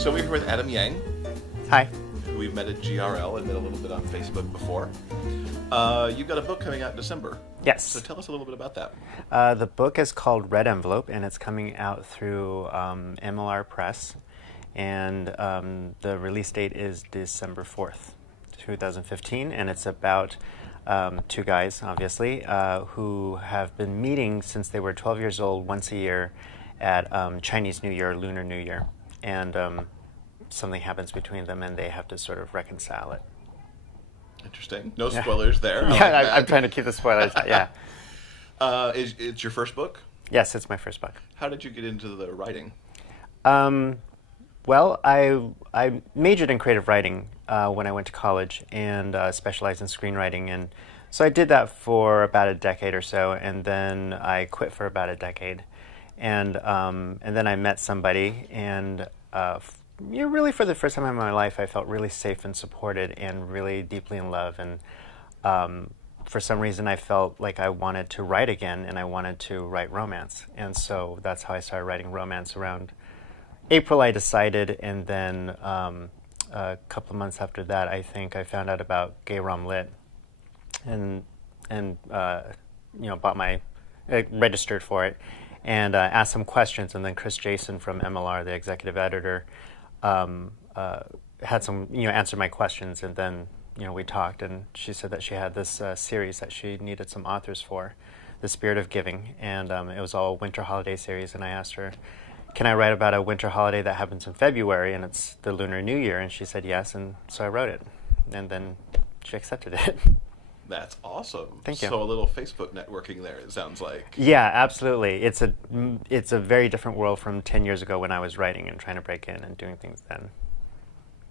So we're here with Adam Yang, Hi. who we've met at GRL and met a little bit on Facebook before. You've got a book coming out in December. Yes. So tell us a little bit about that. The book is called Red Envelope, and it's coming out through MLR Press. And the release date is December 4th, 2015. And it's about two guys, obviously, who have been meeting since they were 12 years old once a year at Chinese New Year, Lunar New Year. And something happens between them, and they have to sort of reconcile it. Interesting. No spoilers there. Yeah, I'm trying to keep the spoilers. Yeah. It's your first book? Yes, it's my first book. How did you get into the writing? Well, I majored in creative writing when I went to college and specialized in screenwriting. And so I did that for about a decade or so, and then I quit for about a decade. And then I met somebody, and really for the first time in my life, I felt really safe and supported and really deeply in love. And for some reason, I felt like I wanted to write again, and I wanted to write romance. And so that's how I started writing romance. Around April, I decided, and then a couple of months after that, I think I found out about GayRomLit, and registered for it. And asked some questions, and then Chris Jason from MLR, the executive editor, had some, answered my questions, and then, we talked, and she said that she had this series that she needed some authors for, The Spirit of Giving, and it was all winter holiday series, and I asked her, can I write about a winter holiday that happens in February, and it's the Lunar New Year, and she said yes, and so I wrote it, and then she accepted it. That's awesome. Thank you. So a little Facebook networking there, it sounds like. Yeah, absolutely. It's a very different world from 10 years ago when I was writing and trying to break in and doing things then.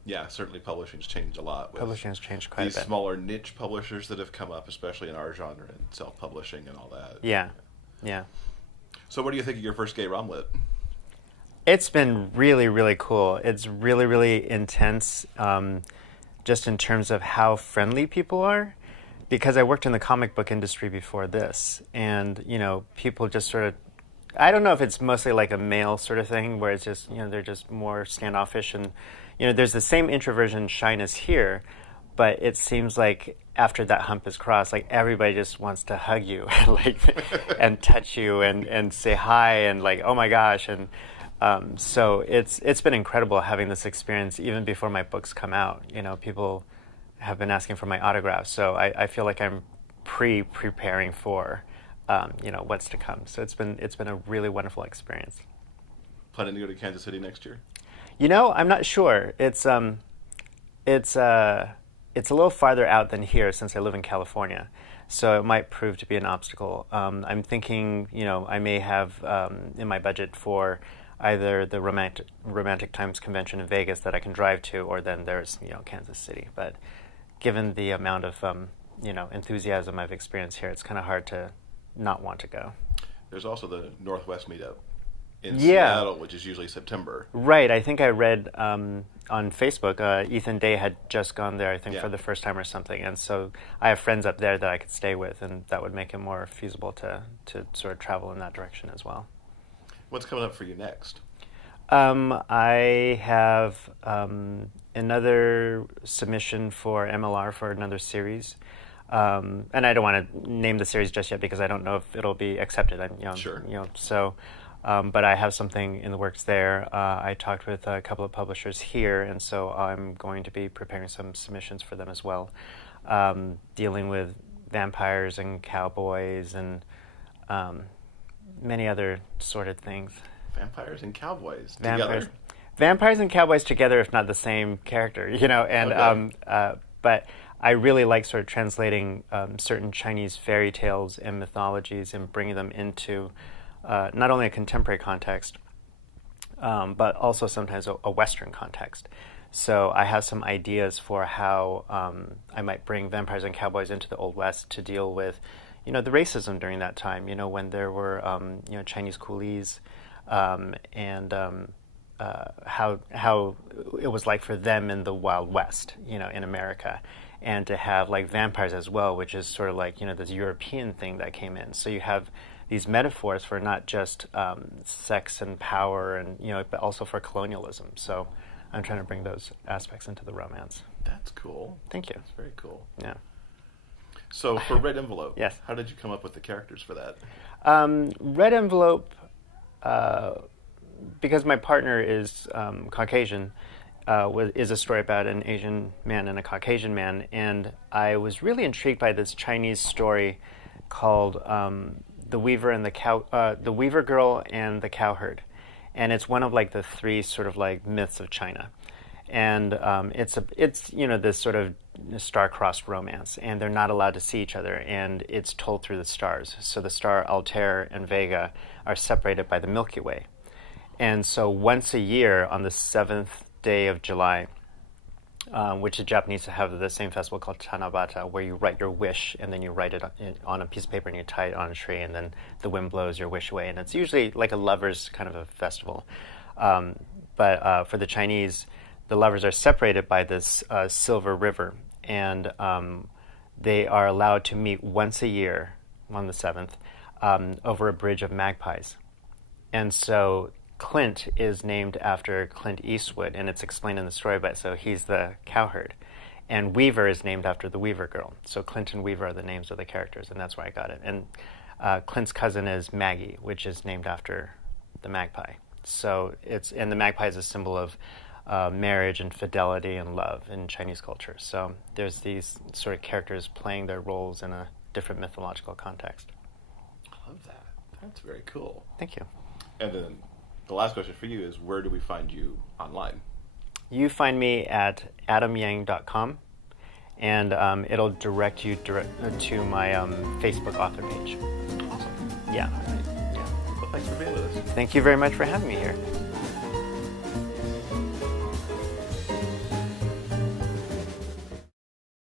Yeah, certainly publishing's changed a lot. Publishing has changed quite a bit. These smaller niche publishers that have come up, especially in our genre and self-publishing and all that. Yeah. So what do you think of your first GayRomLit? It's been really, really cool. It's really, really intense, just in terms of how friendly people are. Because I worked in the comic book industry before this, and people just sort of, I don't know if it's mostly like a male sort of thing where it's just, they're just more standoffish, and there's the same introversion shyness here, but it seems like after that hump is crossed, like everybody just wants to hug you and touch you and say hi and like, oh my gosh, and so it's been incredible having this experience even before my books come out. People have been asking for my autographs, so I feel like I'm preparing for what's to come. So it's been a really wonderful experience. Planning to go to Kansas City next year? I'm not sure. It's a little farther out than here since I live in California, so it might prove to be an obstacle. I'm thinking I may have in my budget for either the Romantic Times convention in Vegas that I can drive to, or then there's Kansas City. But given the amount of enthusiasm I've experienced here, it's kind of hard to not want to go. There's also the Northwest meetup in Seattle, which is usually September. Right. I think I read on Facebook, Ethan Day had just gone there, I think, for the first time or something. And so I have friends up there that I could stay with, and that would make it more feasible to sort of travel in that direction as well. What's coming up for you next? I have another submission for MLR for another series. And I don't want to name the series just yet because I don't know if it'll be accepted. Sure. So, but I have something in the works there. I talked with a couple of publishers here, and so I'm going to be preparing some submissions for them as well, dealing with vampires and cowboys and many other sordid things. Vampires and cowboys together? Vampires and cowboys together, if not the same character, and okay. But I really like sort of translating certain Chinese fairy tales and mythologies and bringing them into not only a contemporary context, but also sometimes a Western context. So I have some ideas for how I might bring vampires and cowboys into the Old West to deal with, the racism during that time, when there were, Chinese coolies, and how it was like for them in the Wild West, in America, and to have like vampires as well, which is sort of like, this European thing that came in. So you have these metaphors for not just sex and power and, but also for colonialism. So I'm trying to bring those aspects into the romance. That's cool. Thank you. That's very cool. Yeah. So for Red Envelope, Yes. how did you come up with the characters for that? Red Envelope, because my partner is Caucasian, is a story about an Asian man and a Caucasian man, and I was really intrigued by this Chinese story called "The Weaver and the Cow," "The Weaver Girl and the Cowherd," and it's one of like the three sort of like myths of China, and it's this sort of star-crossed romance, and they're not allowed to see each other, and it's told through the stars. So the star Altair and Vega are separated by the Milky Way, and so once a year on the 7th day of July, which the Japanese have the same festival called Tanabata, where you write your wish and then you write it on a piece of paper and you tie it on a tree, and then the wind blows your wish away, and it's usually like a lovers kind of a festival. But for the Chinese, the lovers are separated by this silver river, and they are allowed to meet once a year on the 7th over a bridge of magpies. And so Clint is named after Clint Eastwood, and it's explained in the story, but so he's the cowherd. And Weaver is named after the Weaver Girl. So Clint and Weaver are the names of the characters, and that's where I got it. And Clint's cousin is Maggie, which is named after the magpie. So and the magpie is a symbol of marriage and fidelity and love in Chinese culture. So there's these sort of characters playing their roles in a different mythological context. I love that. That's very cool. Thank you. And then the last question for you is, where do we find you online? You find me at adamyang.com, and it'll direct you to my Facebook author page. Awesome. Yeah. All right. Yeah. Well, thanks for being with us. Thank you very much for having me here.